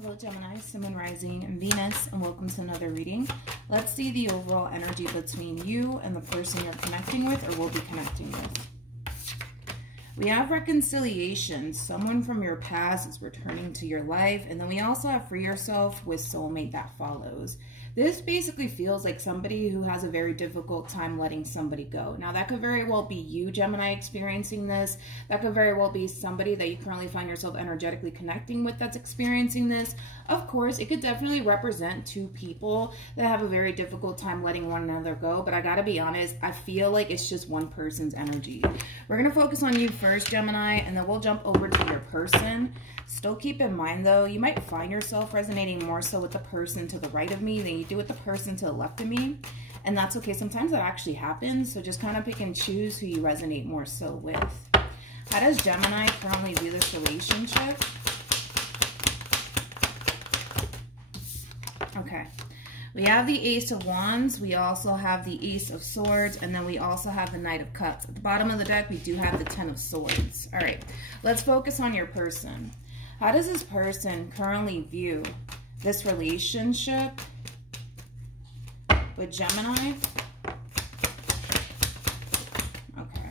Hello Gemini, Sun, Moon, Rising, and Venus, and welcome to another reading. Let's see the overall energy between you and the person you're connecting with or will be connecting with. We have reconciliation. Someone from your past is returning to your life. And then we also have free yourself with soulmate that follows. This basically feels like somebody who has a very difficult time letting somebody go. Now, that could very well be you, Gemini, experiencing this. That could very well be somebody that you currently find yourself energetically connecting with that's experiencing this. Of course, it could definitely represent two people that have a very difficult time letting one another go. But I gotta be honest, I feel like it's just one person's energy. We're gonna focus on you first, Gemini, and then we'll jump over to your person. Still keep in mind, though, you might find yourself resonating more so with the person to the right of me than you do with the person to the left of me. And that's okay. Sometimes that actually happens. So just kind of pick and choose who you resonate more so with. How does Gemini currently view this relationship? Okay. We have the Ace of Wands, we also have the Ace of Swords, and then we also have the Knight of Cups. At the bottom of the deck, we do have the Ten of Swords. All right, let's focus on your person. How does this person currently view this relationship with Gemini? Okay.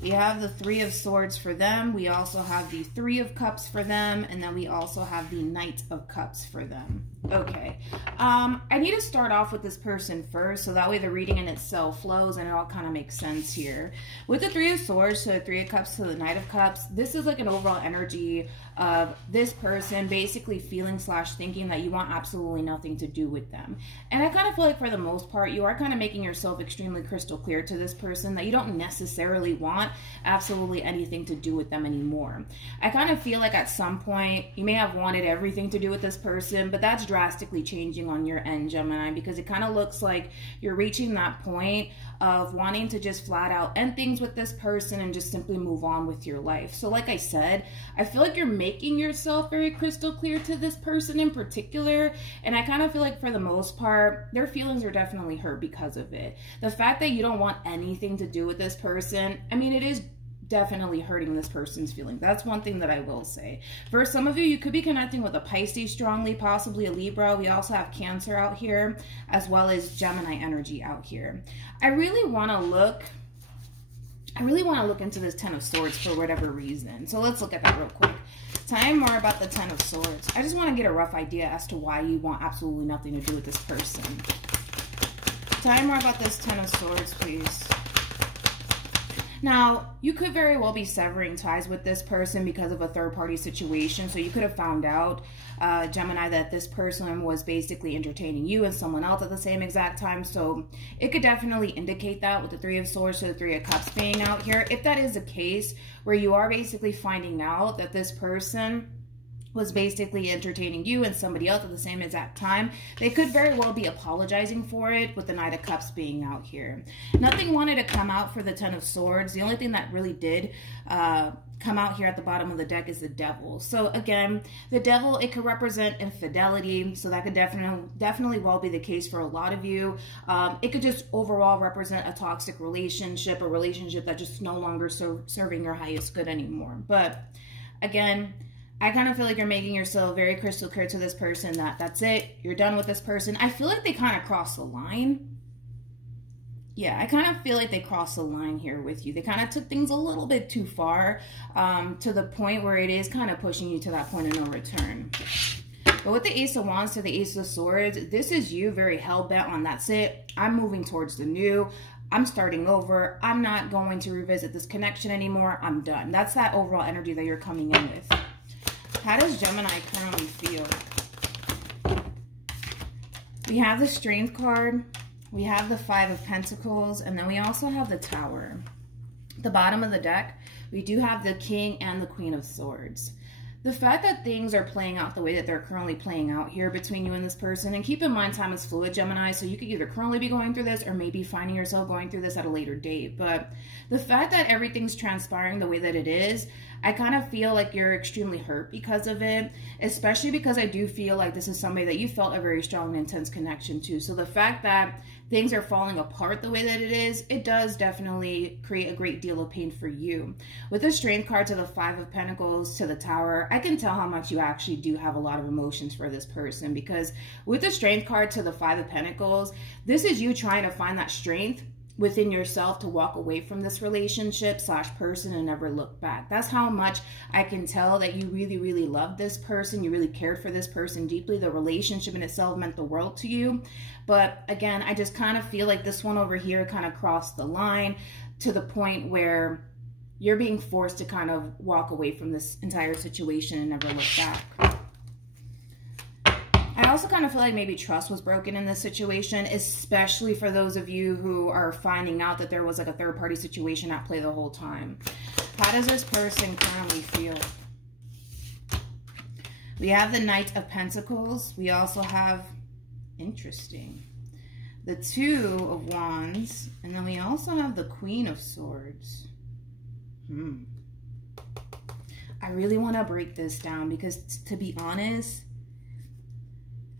We have the Three of Swords for them. We also have the Three of Cups for them. And then we also have the Knight of Cups for them. Okay. I need to start off with this person first, so that way the reading in itself flows and it all kind of makes sense here. With the Three of Swords to the Three of Cups to the Knight of Cups, this is like an overall energy of this person basically feeling / thinking that you want absolutely nothing to do with them. And I kind of feel like for the most part, you are kind of making yourself extremely crystal clear to this person that you don't necessarily want absolutely anything to do with them anymore. I kind of feel like at some point, you may have wanted everything to do with this person, but that's drastically changing on your end, Gemini, because it kind of looks like you're reaching that point of wanting to just flat out end things with this person and just simply move on with your life. So like I said, I feel like you're making yourself very crystal clear to this person in particular, and I kind of feel like for the most part, their feelings are definitely hurt because of it. The fact that you don't want anything to do with this person, I mean, it is definitely hurting this person's feeling. That's one thing that I will say. For some of you, you could be connecting with a Pisces strongly, possibly a Libra. We also have Cancer out here, as well as Gemini energy out here. I really want to look into this Ten of Swords for whatever reason. So let's look at that real quick. Tell me more about the Ten of Swords. I just want to get a rough idea as to why you want absolutely nothing to do with this person. Tell me more about this Ten of Swords, please. Now, you could very well be severing ties with this person because of a third-party situation. So you could have found out, Gemini, that this person was basically entertaining you and someone else at the same exact time. So it could definitely indicate that with the Three of Swords to the Three of Cups being out here. If that is the case, where you are basically finding out that this person was basically entertaining you and somebody else at the same exact time, they could very well be apologizing for it with the Knight of Cups being out here. Nothing wanted to come out for the Ten of Swords. The only thing that really did come out here at the bottom of the deck is the Devil. So again, the Devil, it could represent infidelity. So that could definitely well be the case for a lot of you. It could just overall represent a toxic relationship, a relationship that just no longer serving your highest good anymore. But again, I kind of feel like you're making yourself very crystal clear to this person that that's it. You're done with this person. I feel like they kind of crossed the line. Yeah, I kind of feel like they crossed the line here with you. They kind of took things a little bit too far to the point where it is kind of pushing you to that point of no return. But with the Ace of Wands to the Ace of Swords, this is you very hell-bent on that's it. I'm moving towards the new. I'm starting over. I'm not going to revisit this connection anymore. I'm done. That's that overall energy that you're coming in with. How does Gemini currently feel? We have the Strength card, we have the Five of Pentacles, and then we also have the Tower. At the bottom of the deck, we do have the King and the Queen of Swords. The fact that things are playing out the way that they're currently playing out here between you and this person, and keep in mind time is fluid, Gemini, so you could either currently be going through this or maybe finding yourself going through this at a later date. But the fact that everything's transpiring the way that it is, I kind of feel like you're extremely hurt because of it, especially because I do feel like this is somebody that you felt a very strong and intense connection to. So the fact that things are falling apart the way that it is, it does definitely create a great deal of pain for you. With the Strength card to the Five of Pentacles to the Tower, I can tell how much you actually do have a lot of emotions for this person, because with the Strength card to the Five of Pentacles, this is you trying to find that strength within yourself to walk away from this relationship / person and never look back. That's how much I can tell that you really, really love this person. You really cared for this person deeply. The relationship in itself meant the world to you. But again, I just kind of feel like this one over here kind of crossed the line to the point where you're being forced to kind of walk away from this entire situation and never look back. I also kind of feel like maybe trust was broken in this situation, especially for those of you who are finding out that there was like a third-party situation at play the whole time. How does this person currently feel? We have the Knight of Pentacles. We also have, interesting, the Two of Wands. And then we also have the Queen of Swords. I really want to break this down because, to be honest,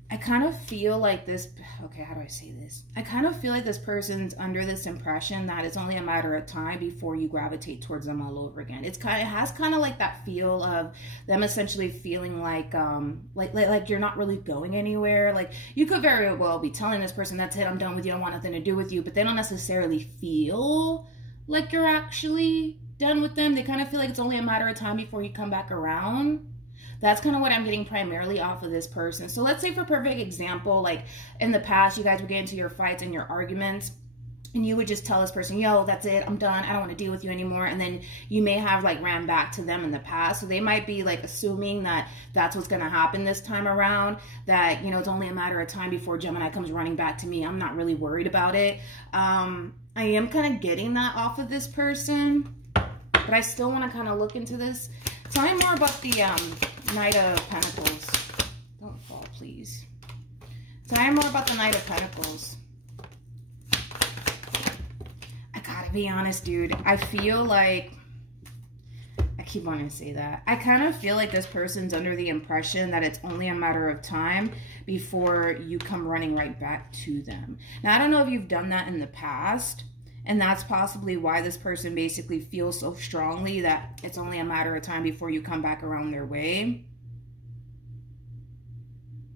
I kind of feel like this, okay, how do I say this? I kind of feel like this person's under this impression that it's only a matter of time before you gravitate towards them all over again. It has kind of like that feel of them essentially feeling like you're not really going anywhere. Like, you could very well be telling this person, that's it, I'm done with you, I want nothing to do with you, but they don't necessarily feel like you're actually done with them. They kind of feel like it's only a matter of time before you come back around. That's kind of what I'm getting primarily off of this person. So let's say, for perfect example, like in the past, you guys would get into your fights and your arguments, and you would just tell this person, yo, that's it, I'm done, I don't want to deal with you anymore. And then you may have like ran back to them in the past. So they might be like assuming that that's what's going to happen this time around, that, you know, it's only a matter of time before Gemini comes running back to me. I'm not really worried about it. I am kind of getting that off of this person, but I still want to kind of look into this. Tell me more about the Knight of Pentacles. Don't fall, please. Tell me more about the Knight of Pentacles. I gotta be honest, dude. I feel like, I keep wanting to say that, I kind of feel like this person's under the impression that it's only a matter of time before you come running right back to them. Now, I don't know if you've done that in the past, and that's possibly why this person basically feels so strongly that it's only a matter of time before you come back around their way.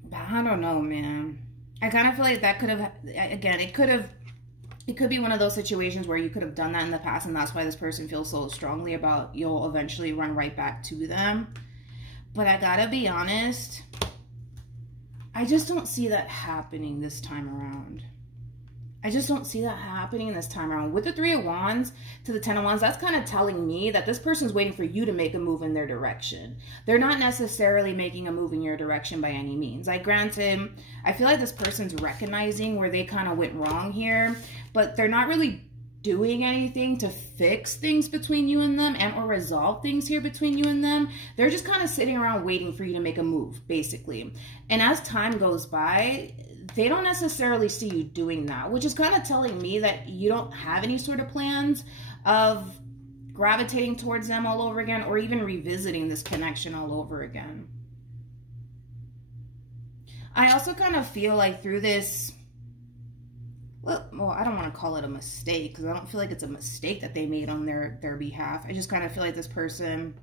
But I don't know, man. I kind of feel like that could have, again, it could be one of those situations where you could have done that in the past, and that's why this person feels so strongly about you'll eventually run right back to them. But I gotta be honest, I just don't see that happening this time around. I just don't see that happening this time around. With the Three of Wands to the Ten of Wands, that's kind of telling me that this person's waiting for you to make a move in their direction. They're not necessarily making a move in your direction by any means. Like, granted, I feel like this person's recognizing where they kind of went wrong here, but they're not really doing anything to fix things between you and them or resolve things here between you and them. They're just kind of sitting around waiting for you to make a move, basically. And as time goes by, they don't necessarily see you doing that, which is kind of telling me that you don't have any sort of plans of gravitating towards them all over again, or even revisiting this connection all over again. I also kind of feel like through this, well, I don't want to call it a mistake, because I don't feel like it's a mistake that they made on their behalf. I just kind of feel like this person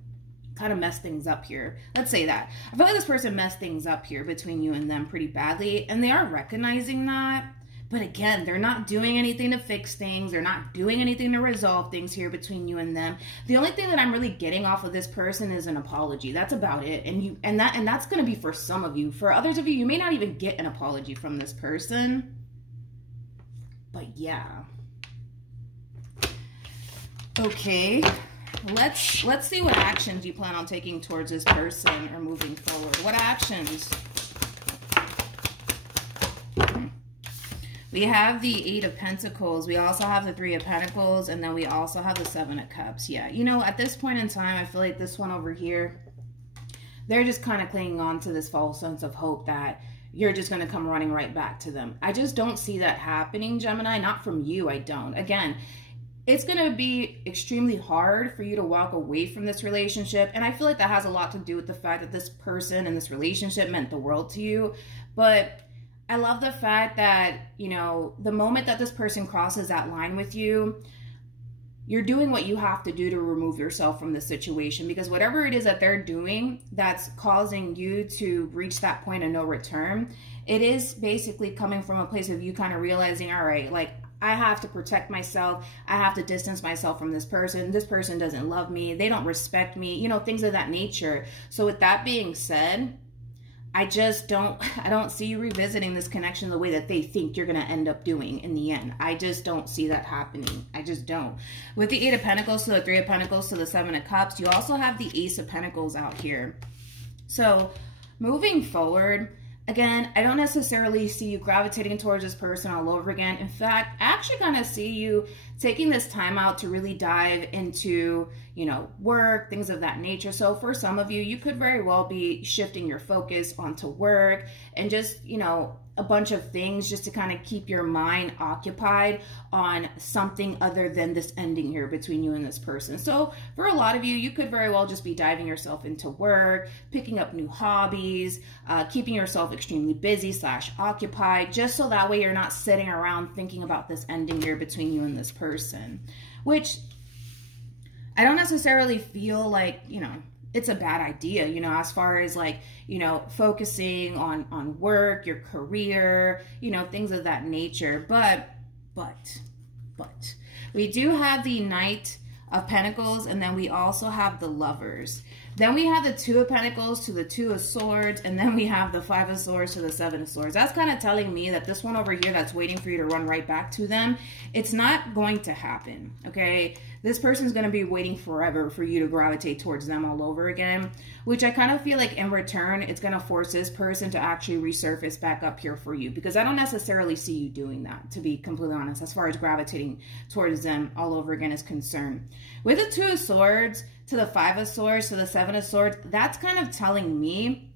kind of messed things up here. Let's say that. I feel like this person messed things up here between you and them pretty badly, and they are recognizing that. But again, they're not doing anything to fix things. They're not doing anything to resolve things here between you and them. The only thing that I'm really getting off of this person is an apology. That's about it. And that's going to be for some of you. For others of you, you may not even get an apology from this person. But yeah. Okay. Let's see what actions you plan on taking towards this person or moving forward. What actions? We have the Eight of Pentacles. We also have the Three of Pentacles. And then we also have the Seven of Cups. Yeah, you know, at this point in time, I feel like this one over here, they're just kind of clinging on to this false sense of hope that you're just going to come running right back to them. I just don't see that happening, Gemini. Not from you, I don't. Again, it's going to be extremely hard for you to walk away from this relationship. And I feel like that has a lot to do with the fact that this person and this relationship meant the world to you. But I love the fact that, you know, the moment that this person crosses that line with you, you're doing what you have to do to remove yourself from the situation, because whatever it is that they're doing that's causing you to reach that point of no return, it is basically coming from a place of you kind of realizing, all right, like, I have to protect myself. I have to distance myself from this person. This person doesn't love me. They don't respect me, you know, things of that nature. So with that being said, I don't see you revisiting this connection the way that they think you're going to end up doing in the end. I just don't see that happening. I just don't. With the 8 of Pentacles to the 3 of Pentacles to the 7 of Cups, you also have the Ace of Pentacles out here. So moving forward, again, I don't necessarily see you gravitating towards this person all over again. In fact, I actually kind of see you taking this time out to really dive into, you know, work, things of that nature. So for some of you, you could very well be shifting your focus onto work and just, you know, a bunch of things just to kind of keep your mind occupied on something other than this ending here between you and this person. So for a lot of you, you could very well just be diving yourself into work, picking up new hobbies, keeping yourself extremely busy / occupied, just so that way you're not sitting around thinking about this ending here between you and this person, which I don't necessarily feel like, you know, it's a bad idea, you know, as far as like, you know, focusing on work, your career, you know, things of that nature. But we do have the Knight of Pentacles, and then we also have the Lovers. Then we have the 2 of Pentacles to the 2 of Swords, and then we have the 5 of Swords to the 7 of Swords. That's kind of telling me that this one over here that's waiting for you to run right back to them, it's not going to happen, okay? This person's going to be waiting forever for you to gravitate towards them all over again, which I kind of feel like in return, it's going to force this person to actually resurface back up here for you, because I don't necessarily see you doing that, to be completely honest, as far as gravitating towards them all over again is concerned. With the 2 of Swords to the 5 of Swords to the 7 of Swords, that's kind of telling me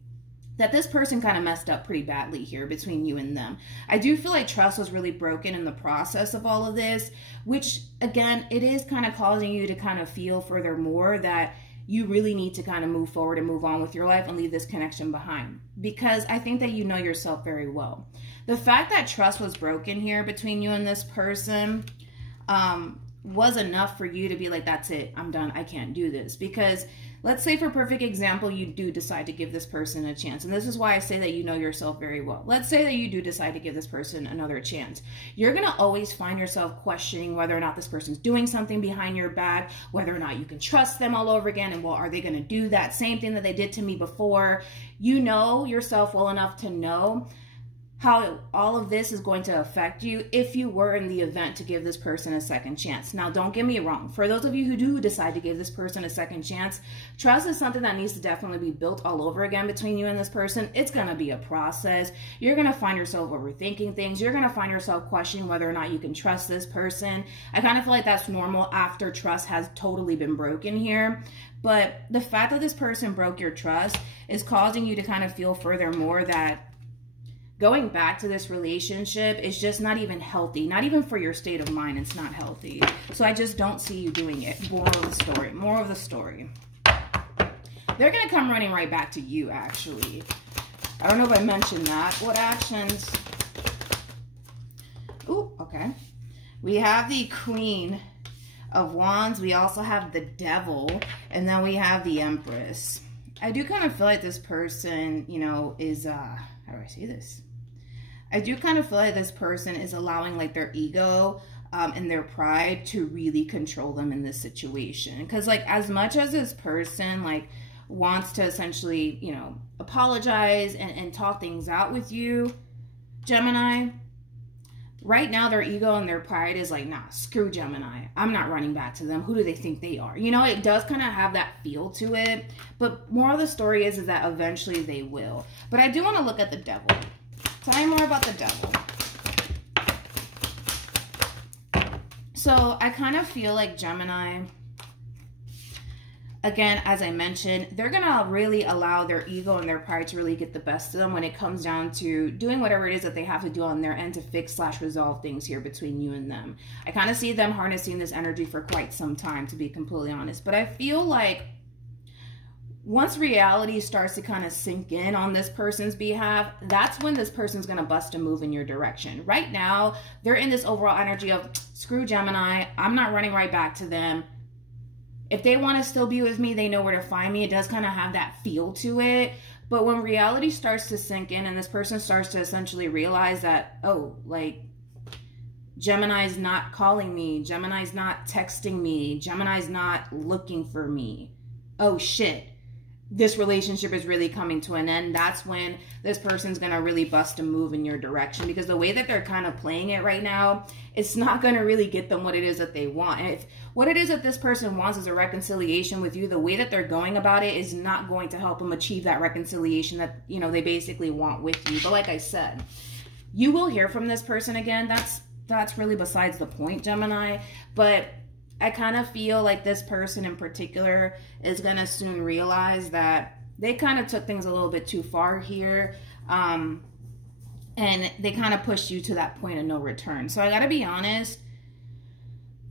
that this person kind of messed up pretty badly here between you and them. I do feel like trust was really broken in the process of all of this, which again, it is kind of causing you to kind of feel furthermore that you really need to kind of move forward and move on with your life and leave this connection behind, because I think that you know yourself very well. The fact that trust was broken here between you and this person was enough for you to be like, that's it, I'm done, I can't do this. Because let's say for perfect example, you do decide to give this person a chance. And this is why I say that you know yourself very well. Let's say that you do decide to give this person another chance. You're going to always find yourself questioning whether or not this person's doing something behind your back, whether or not you can trust them all over again. And well, are they going to do that same thing that they did to me before? You know yourself well enough to know how all of this is going to affect you if you were in the event to give this person a second chance. Now, don't get me wrong. For those of you who do decide to give this person a second chance, trust is something that needs to definitely be built all over again between you and this person. It's going to be a process. You're going to find yourself overthinking things. You're going to find yourself questioning whether or not you can trust this person. I kind of feel like that's normal after trust has totally been broken here. But the fact that this person broke your trust is causing you to kind of feel furthermore that going back to this relationship is just not even healthy. Not even for your state of mind, it's not healthy. So I just don't see you doing it. Moral of the story. Moral of the story. They're going to come running right back to you, actually. I don't know if I mentioned that. What actions? Ooh, okay. We have the Queen of Wands. We also have the Devil. And then we have the Empress. I do kind of feel like this person, you know, is, how do I say this? I do kind of feel like this person is allowing like their ego and their pride to really control them in this situation. Because like as much as this person like wants to essentially, you know, apologize and talk things out with you, Gemini, right now their ego and their pride is like, nah, screw Gemini. I'm not running back to them. Who do they think they are? You know, it does kind of have that feel to it. But more of the story is that eventually they will. But I do want to look at the Devil. Tell me more about the Devil. So I kind of feel like Gemini, again, as I mentioned, they're going to really allow their ego and their pride to really get the best of them when it comes down to doing whatever it is that they have to do on their end to fix / resolve things here between you and them. I kind of see them harnessing this energy for quite some time, to be completely honest. But I feel like once reality starts to kind of sink in on this person's behalf, that's when this person's going to bust a move in your direction. Right now, they're in this overall energy of, screw Gemini, I'm not running right back to them. If they want to still be with me, they know where to find me. It does kind of have that feel to it. But when reality starts to sink in and this person starts to essentially realize that, oh, like, Gemini's not calling me, Gemini's not texting me, Gemini's not looking for me. Oh, shit. This relationship is really coming to an end. That's when this person's going to really bust a move in your direction, because the way that they're kind of playing it right now, it's not going to really get them what it is that they want. And if what it is that this person wants is a reconciliation with you, the way that they're going about it is not going to help them achieve that reconciliation that, you know, they basically want with you. But like I said, you will hear from this person again. That's really besides the point, Gemini. But I kind of feel like this person in particular is going to soon realize that they kind of took things a little bit too far here. And they kind of pushed you to that point of no return. So I got to be honest,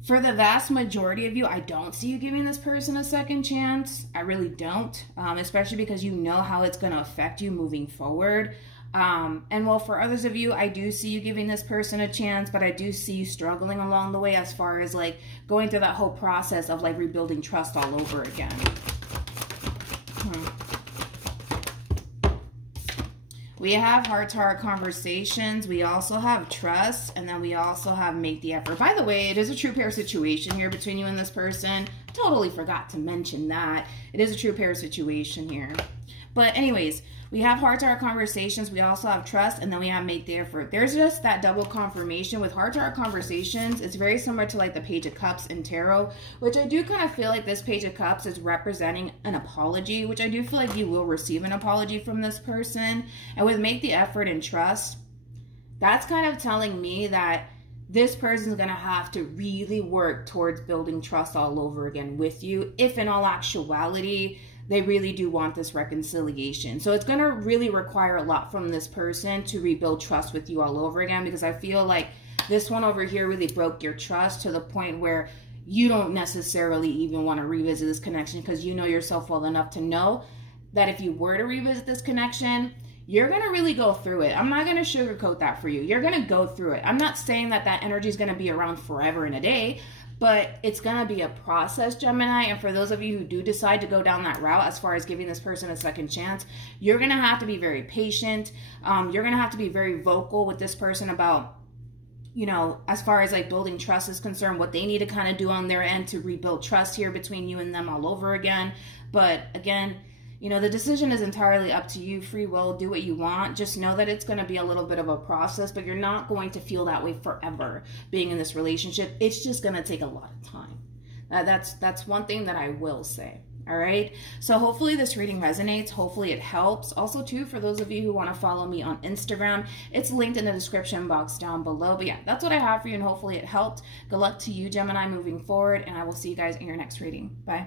for the vast majority of you, I don't see you giving this person a second chance. I really don't, especially because you know how it's going to affect you moving forward. And well, for others of you, I do see you giving this person a chance, but I do see you struggling along the way as far as like going through that whole process of like rebuilding trust all over again. We have heart-to-heart conversations. We also have trust, and then we also have make the effort. By the way, it is a true pair situation here between you and this person. Totally forgot to mention that. It is a true pair situation here. But anyways, we have heart-to-heart conversations, we also have trust, and then we have make the effort. There's just that double confirmation. With heart-to-heart conversations, it's very similar to like the Page of Cups in Tarot, which I do kind of feel like this Page of Cups is representing an apology, which I do feel like you will receive an apology from this person. And with make the effort and trust, that's kind of telling me that this person's going to have to really work towards building trust all over again with you, if in all actuality, they really do want this reconciliation. So it's going to really require a lot from this person to rebuild trust with you all over again, because I feel like this one over here really broke your trust to the point where you don't necessarily even want to revisit this connection, because you know yourself well enough to know that if you were to revisit this connection, you're going to really go through it. I'm not going to sugarcoat that for you. You're going to go through it. I'm not saying that that energy is going to be around forever and a day, but it's going to be a process, Gemini. And for those of you who do decide to go down that route as far as giving this person a second chance, you're going to have to be very patient. You're going to have to be very vocal with this person about, you know, as far as like building trust is concerned, what they need to kind of do on their end to rebuild trust here between you and them all over again. But again, you know, the decision is entirely up to you. Free will, do what you want. Just know that it's going to be a little bit of a process, but you're not going to feel that way forever being in this relationship. It's just going to take a lot of time. That's one thing that I will say. All right. So hopefully this reading resonates. Hopefully it helps. Also, too, for those of you who want to follow me on Instagram, it's linked in the description box down below. But yeah, that's what I have for you, and hopefully it helped. Good luck to you, Gemini, moving forward, and I will see you guys in your next reading. Bye.